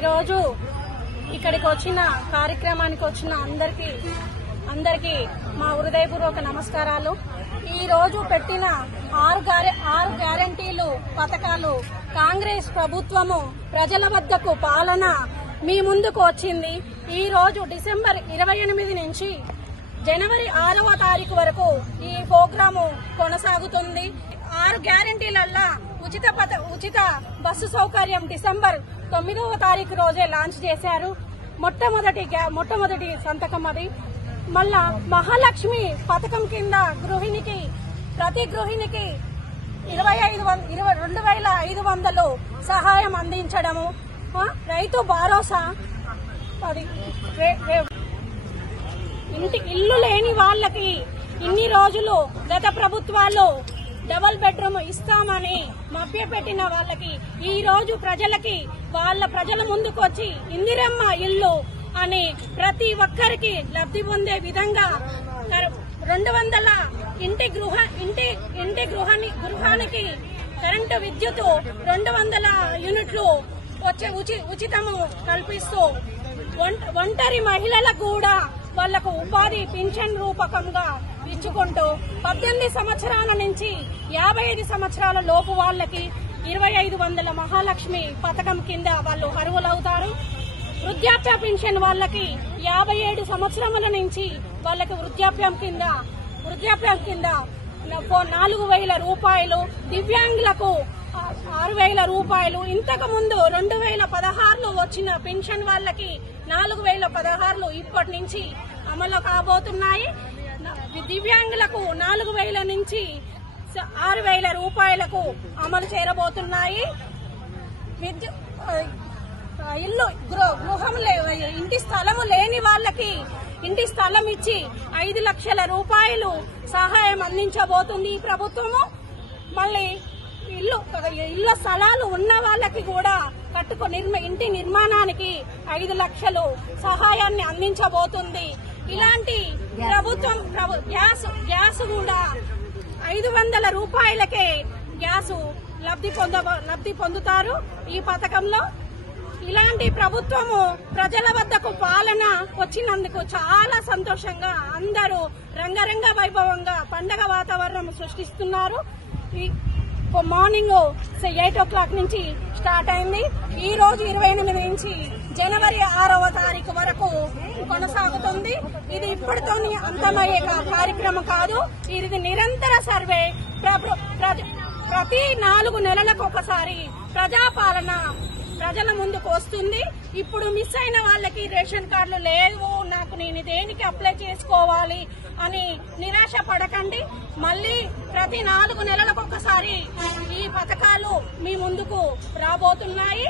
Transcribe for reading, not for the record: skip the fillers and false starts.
ఈరోజు ఇక్కడికి వచ్చిన కార్యక్రమానికి వచ్చిన అందరికీ మా హృదయపూర్వక నమస్కారాలు. ఈ రోజు పెట్టిన ఆరు గ్యారంటీలు పథకాలు కాంగ్రెస్ ప్రభుత్వము ప్రజల వద్దకు పాలన మీ ముందుకు వచ్చింది. ఈ రోజు డిసెంబర్ 28 నుంచి జనవరి 6వ తారీఖు వరకు ఈ ప్రోగ్రాము కొనసాగుతుంది. 6 గ్యారంటీలల్లా ఉచిత బస్సు సౌకర్యం డిసెంబర్ 9వ తారీఖు రోజే లాంచ్ చేశారు. మొట్టమొదటి సంతకం అది. మళ్ళా మహాలక్ష్మి పథకం కింద ప్రతి గృహిణికి 22,500 సహాయం అందించడము. రైతు భరోసా, ఇల్లు లేని వాళ్ళకి ఇన్ని రోజులు గత ప్రభుత్వాలు డబుల్ బెడ్రూమ్ ఇస్తామని మభ్యపెట్టిన వాళ్ళకి ఈ రోజు ప్రజల ముందుకు వచ్చి ఇందిరమ్మ ఇల్లు అని ప్రతి ఒక్కరికి లబ్ధి పొందే విధంగా 200 ఇంటి గృహానికి కరెంటు విద్యుత్ 200 యూనిట్లు వచ్చే ఉచితము కల్పిస్తూ ఒంటరి మహిళలకు కూడా వాళ్లకు ఉపాధి పింఛన్ రూపకంగా ఇచ్చుకుంటూ 18 సంవత్సరాల నుంచి 55 సంవత్సరాల లోపు వాళ్లకి 2,500 మహాలక్ష్మి పథకం కింద వాళ్ళు అర్హులవుతారు. వృద్ధాప్య పింఛన్ వాళ్ళకి 57 సంవత్సరముల నుంచి వాళ్ళకి వృద్ధాప్యం కింద 4,000 రూపాయలు, దివ్యాంగులకు 6,000 రూపాయలు. ఇంతకు ముందు 2016లో వచ్చిన పెన్షన్ వాళ్ళకి 4,016 ఇప్పటి నుంచి అమలు కాబోతున్నాయి. దివ్యాంగులకు 4,000 నుంచి 6,000 రూపాయలకు అమలు చేరబోతున్నాయి. ఇంటి స్థలము లేని వాళ్ళకి ఇంటి స్థలం ఇచ్చి 5 లక్షల రూపాయలు సహాయం అందించబోతుంది ఈ ప్రభుత్వము. మళ్ళీ ఇళ్ల స్థలాలు ఉన్న వాళ్ళకి కూడా ఇంటి నిర్మాణానికి 5 లక్షలు సహాయాన్ని అందించబోతుంది. ఇలాంటి ప్రభుత్వం గ్యాస్ కూడా 500 రూపాయలకే గ్యాస్ లబ్ధి పొందుతారు ఈ పథకంలో. ఇలాంటి ప్రభుత్వము ప్రజల వద్దకు పాలన వచ్చినందుకు చాలా సంతోషంగా అందరూ రంగరంగ వైభవంగా పండగ వాతావరణం సృష్టిస్తున్నారు. మార్నింగ్ 8 o'clock నుంచి స్టార్ట్ అయింది. ఈ రోజు 28 నుంచి జనవరి 6వ తారీఖు వరకు కొనసాగుతుంది. ఇది ఇప్పటితో అంతమయ్యే కార్యక్రమం కాదు. ఇది నిరంతర సర్వే. ప్రతి 4 నెలలకు ఒకసారి ప్రజాపాలన ప్రజల ముందుకు వస్తుంది. ఇప్పుడు మిస్ అయిన వాళ్ళకి రేషన్ కార్డులు లేవు, నేను దేనికి అప్లై చేసుకోవాలి అని నిరాశ పడకండి. మళ్ళీ ప్రతి 4 నెలలకు ఒకసారి ఈ పథకాలు మీ ముందుకు రాబోతున్నాయి.